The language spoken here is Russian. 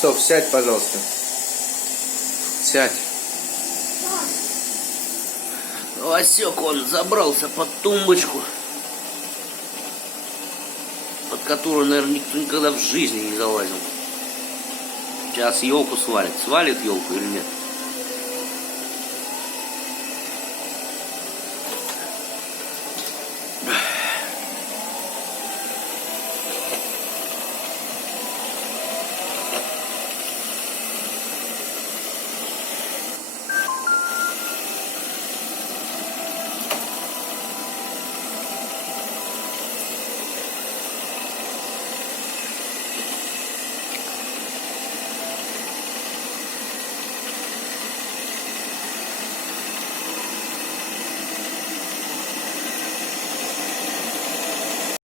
Соф, сядь, пожалуйста. Сядь. Васек, он забрался под тумбочку, под которую, наверное, никто никогда в жизни не залазил. Сейчас елку свалит. Свалит елку или нет?